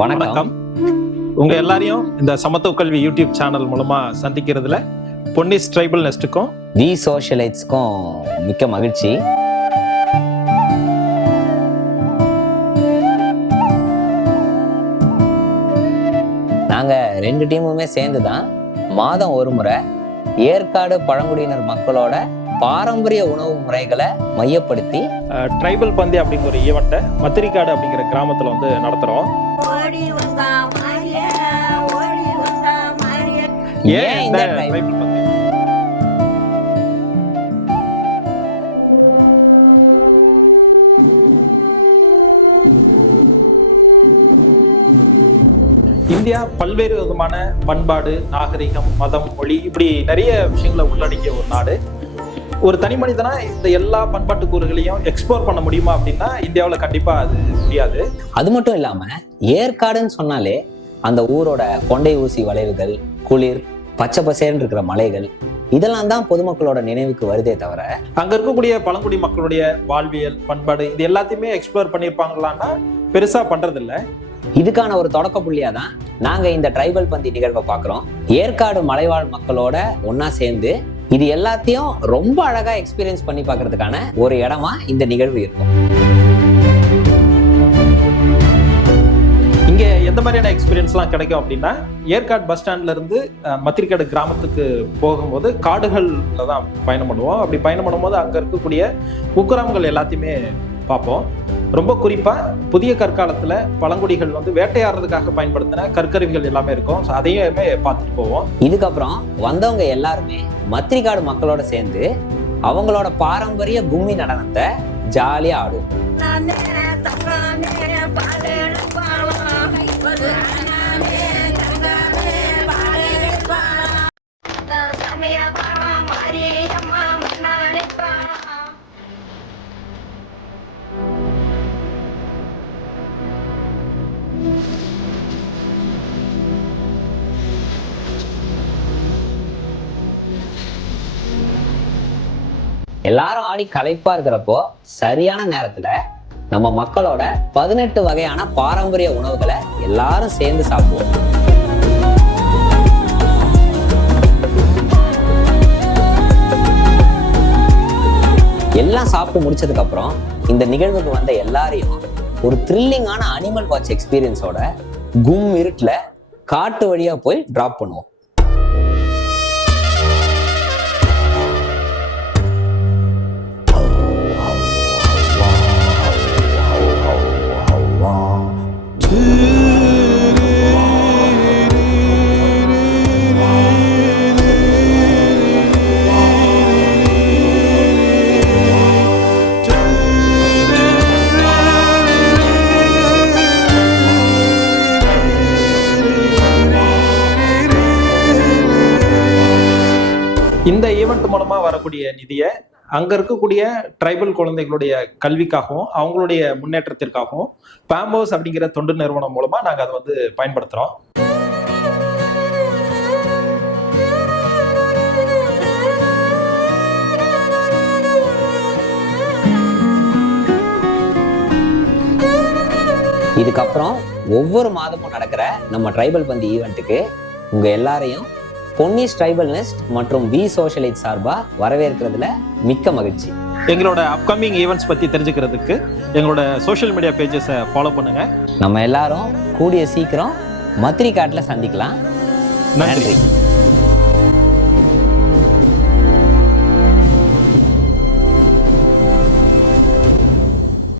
வணக்கம். உங்க எல்லாரையும் இந்த சமத்துவ கல்வி யூடியூப் சேனல் மூலமா சந்திக்கிறதுல பொன்னிஸ் ட்ரைபல் நெஸ்ட்டுக்கும் வி சோஷியலைட்ஸ்க்கும் மிக்க மகிழ்ச்சி. நாங்க 2 டீமுமே சேர்ந்து தான் மாதம் ஒரு முறை ஏற்காடு பழங்குடியினர் மக்களோட பாரம்பரிய உணவு முறைகளை மையப்படுத்தி ட்ரைபல் பந்தி அப்படிங்கிற ஒரு ஈவெண்ட்டை மத்திரிக்காடு அப்படிங்கிற கிராமத்துல வந்து நடத்துறோம். ஏன் இந்த ட்ரைபல் பந்தி? இந்தியா பல்வேறு விதமான பண்பாடு, நாகரிகம், மதம், மொழி இப்படி நிறைய விஷயங்களை உள்ளடக்கிய ஒரு நாடு. ஒரு தனி மனிதனா இந்த எல்லா பண்பாட்டு கூறுகளையும் எக்ஸ்ப்ளோர் பண்ண முடியுமா அப்படின்னா இந்தியாவில் கண்டிப்பா அது முடியாது. அது மட்டும் இல்லாம ஏற்காடுன்னு சொன்னாலே அந்த ஊரோட கொண்டை ஊசி வளைவுகள், குளிர், பச்சை பசேன்னு இருக்கிற மலைகள், இதெல்லாம் தான் பொதுமக்களோட நினைவுக்கு வருதே தவிர அங்க இருக்கக்கூடிய பழங்குடி மக்களுடைய வாழ்வியல், பண்பாடு இது எல்லாத்தையுமே எக்ஸ்ப்ளோர் பண்ணியிருப்பாங்களான்னா பெருசா பண்றதில்ல. இதுக்கான ஒரு தொடக்க புள்ளியா தான் நாங்க இந்த ட்ரைபல் பந்தி நிகழ்வை பார்க்கிறோம். ஏற்காடு மலைவாழ் மக்களோட ஒன்னா சேர்ந்து இது எல்லாத்தையும் ரொம்ப அழகா எக்ஸ்பீரியன்ஸ் பண்ணி பார்க்கறதுக்கான ஒரு இடமா இந்த நிகழ்வு இருக்கும். இங்க எந்த மாதிரியான எக்ஸ்பீரியன்ஸ்லாம் கிடைக்கும் அப்படின்னா, ஏற்காடு பஸ் ஸ்டாண்ட்ல இருந்து மத்திரிக்காடு கிராமத்துக்கு போகும்போது காடுகள்ல தான் பயணம் பண்ணுவோம். அப்படி பயணம் பண்ணும்போது அங்க இருக்கக்கூடிய குக்கிராமங்கள் எல்லாத்தையுமே பார்ப்போம். ரொம்ப குறிப்பா புதிய கற்காலத்துல பழங்குடிகள் வந்து வேட்டையாடுறதுக்காக பயன்படுத்தின கற்கருவிகள் எல்லாமே இருக்கும். அதையுமே பார்த்துட்டு போவோம். இதுக்கப்புறம் வந்தவங்க எல்லாருமே மத்திரிக்காடு மக்களோட சேர்ந்து அவங்களோட பாரம்பரிய கும்மி நடனத்தை ஜாலியா ஆடுவோம். எல்லாரும் ஆடி களைப்பா இருக்கிறப்போ சரியான நேரத்துல நம்ம மக்களோட 18 வகையான பாரம்பரிய உணவுகளை எல்லாரும் சேர்ந்து சாப்பிடுவோம். எல்லாம் சாப்பிட்டு முடிச்சதுக்கு அப்புறம் இந்த நிகழ்வுக்கு வந்த எல்லாரையும் ஒரு த்ரில்லிங்கான அனிமல் வாட்ச் எக்ஸ்பீரியன்ஸோட கும் இருட்டுல காட்டு வழியா போய் டிராப் பண்ணுவோம். இந்த ஈவெண்ட் மூலமா வரக்கூடிய நிதியை அங்க இருக்கக்கூடிய ட்ரைபல் குழந்தைகளுடைய கல்விக்காகவும் அவங்களுடைய முன்னேற்றத்திற்காகவும் பாம்போஸ் அப்படிங்கிற தொண்டு நிறுவனம் மூலமா நாங்க அதை வந்து பயன்படுத்துறோம். இதுக்கப்புறம் ஒவ்வொரு மாதமும் நடக்கிற நம்ம ட்ரைபல் பந்தி ஈவெண்ட்டுக்கு உங்க எல்லாரையும் பொன்னிஸ் ட்ரைபல் நெஸ்ட் மற்றும் வி சோஷியலைட் சார்பா வரவேற்கிறதுல மிக்க மகிழ்ச்சி. எங்களோட அப்கமிங் ஈவெண்ட்ஸ் பத்தி தெரிஞ்சுக்கிறதுக்கு எங்களோட சோஷியல் மீடியா பேஜஸை ஃபாலோ பண்ணுங்க. நம்ம எல்லாரும் கூடிய சீக்கிரம் மத்திரிக்காட்டுல சந்திக்கலாம். நன்றி.